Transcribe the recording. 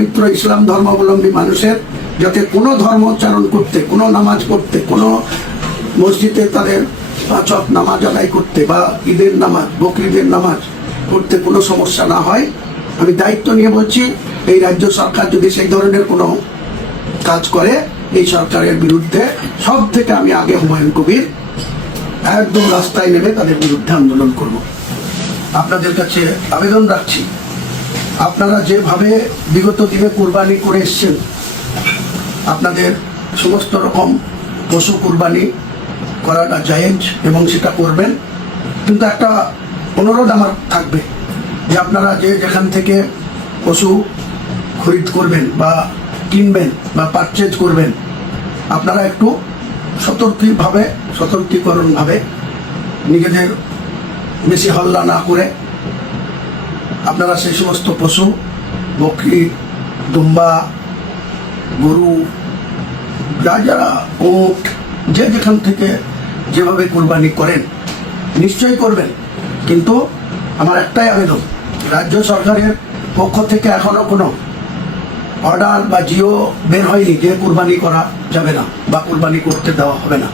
পবিত্র ইসলাম ধর্মাবলম্বী মানুষের যাতে কোনো ধর্মোচ্চারণ করতে, কোনো নামাজ পড়তে, কোনো মসজিদে তাদের 5 ওয়াক্ত নামাজ আদায় করতে বা ঈদের নামাজ, বকরিদের নামাজ পড়তে কোনো সমস্যা না হয়, আমি দায়িত্ব নিয়ে বলছি। এই রাজ্য সরকার যদি সেই ধরনের কোনো কাজ করে, এই সরকারের বিরুদ্ধে সব থেকে আমি আগে হুমায়ুন কবির একদম রাস্তায় নেমে তাদের বিরুদ্ধে আন্দোলন করব। আপনাদের কাছে আবেদন রাখছি, আপনারা যেভাবে বিগত দিনে কুরবানি করে এসছেন, আপনাদের সমস্ত রকম পশু কুরবানি করাটা জায়েজ এবং সেটা করবেন, কিন্তু একটা অনুরোধ আমার থাকবে যে আপনারা যে যেখান থেকে পশু খরিদ করবেন বা কিনবেন বা পারচেজ করবেন, আপনারা একটু সতর্কীকরণভাবে নিজেদের বেশি হল্লা না করে আপনারা সেই সমস্ত পশু, বকরি, দুম্বা, গরু, যারা উট, যে যেখান থেকে যেভাবে কুরবানি করেন নিশ্চয়ই করবেন। কিন্তু আমার একটাই আবেদন, রাজ্য সরকারের পক্ষ থেকে এখনো কোনো অর্ডার বা জিও বের হয়নি যে কুরবানি করা যাবে না বা কুরবানি করতে দেওয়া হবে না।